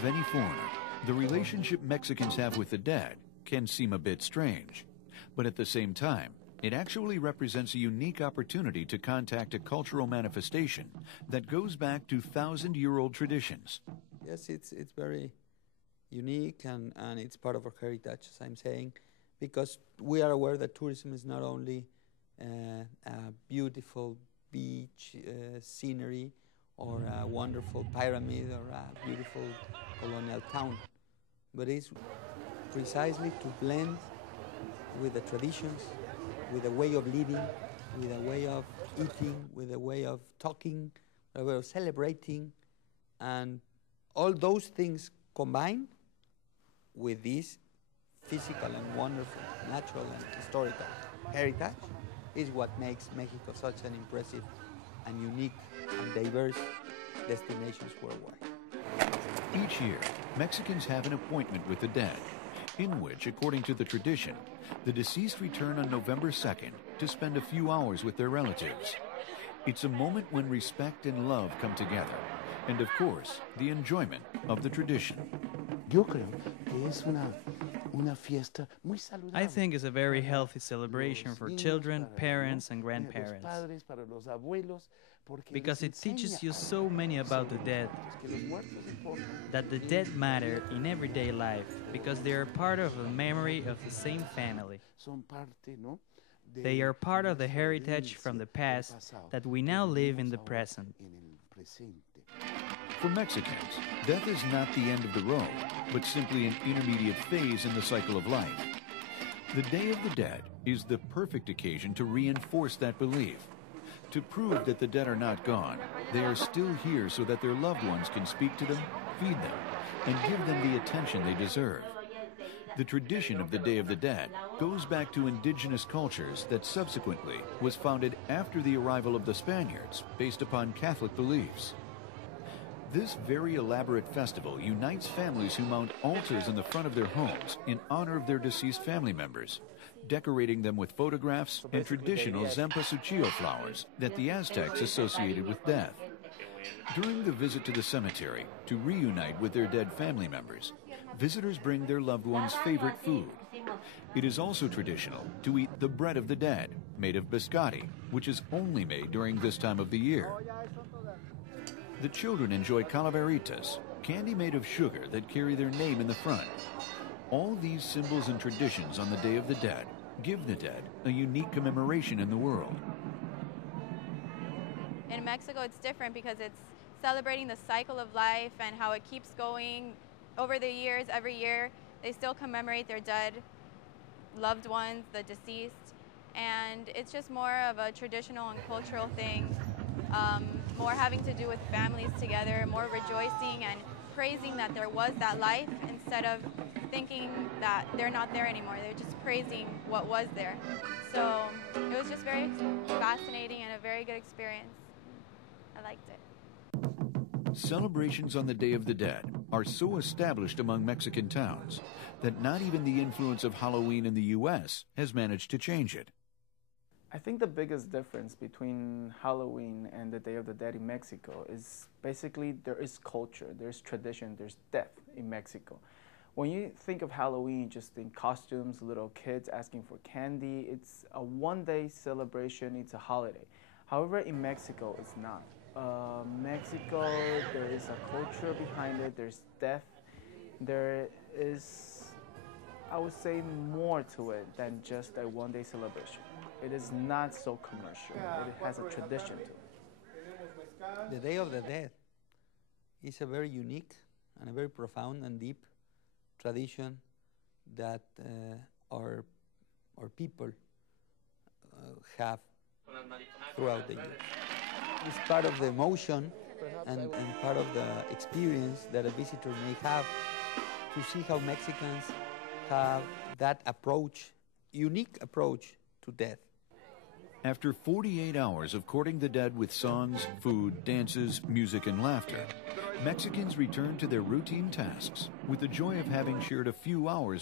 of any foreigner, the relationship Mexicans have with the dead can seem a bit strange. But at the same time, it actually represents a unique opportunity to contact a cultural manifestation that goes back to thousand-year-old traditions. Yes, it's very unique and it's part of our heritage, as I'm saying, because we are aware that tourism is not only a beautiful beach scenery or a wonderful pyramid or a beautiful colonial town, but it's precisely to blend with the traditions, with a way of living, with a way of eating, with a way of talking, a way of celebrating, and all those things combined with this physical and wonderful, natural and historical heritage is what makes Mexico such an impressive and unique and diverse destinations worldwide. Each year, Mexicans have an appointment with the dead, in which, according to the tradition, the deceased return on November 2nd to spend a few hours with their relatives. It's a moment when respect and love come together, and of course, the enjoyment of the tradition. I think it's a very healthy celebration for children, parents, and grandparents, because it teaches you so many about the dead, that the dead matter in everyday life, because they are part of the memory of the same family. They are part of the heritage from the past that we now live in the present. For Mexicans, death is not the end of the road, but simply an intermediate phase in the cycle of life. The Day of the Dead is the perfect occasion to reinforce that belief, to prove that the dead are not gone. They are still here so that their loved ones can speak to them, feed them, and give them the attention they deserve. The tradition of the Day of the Dead goes back to indigenous cultures that subsequently was founded after the arrival of the Spaniards based upon Catholic beliefs. This very elaborate festival unites families who mount altars in the front of their homes in honor of their deceased family members, decorating them with photographs and traditional cempasúchil flowers that the Aztecs associated with death. During the visit to the cemetery to reunite with their dead family members, visitors bring their loved ones' favorite food. It is also traditional to eat the bread of the dead, made of biscotti, which is only made during this time of the year. The children enjoy calaveritas, candy made of sugar that carry their name in the front. All these symbols and traditions on the Day of the Dead give the dead a unique commemoration in the world. In Mexico, it's different because it's celebrating the cycle of life and how it keeps going over the years. Every year, they still commemorate their dead loved ones, the deceased, and it's just more of a traditional and cultural thing, more having to do with families together, more rejoicing and praising that there was that life instead of thinking that they're not there anymore. They're just praising what was there. So it was just very fascinating and a very good experience. I liked it. Celebrations on the Day of the Dead are so established among Mexican towns that not even the influence of Halloween in the U.S. has managed to change it. I think the biggest difference between Halloween and the Day of the Dead in Mexico is basically there is culture, there's tradition, there's death in Mexico. When you think of Halloween, just think costumes, little kids asking for candy. It's a one-day celebration, it's a holiday. However, in Mexico, it's not. Mexico, there is a culture behind it, there's death. There is, I would say, more to it than just a one-day celebration. It is not so commercial. It has a tradition to it. The Day of the Dead is a very unique and a very profound and deep tradition that our people have throughout the year. It's part of the emotion and part of the experience that a visitor may have to see how Mexicans have that approach, unique approach to death. After 48 hours of courting the dead with songs, food, dances, music, and laughter, Mexicans return to their routine tasks with the joy of having shared a few hours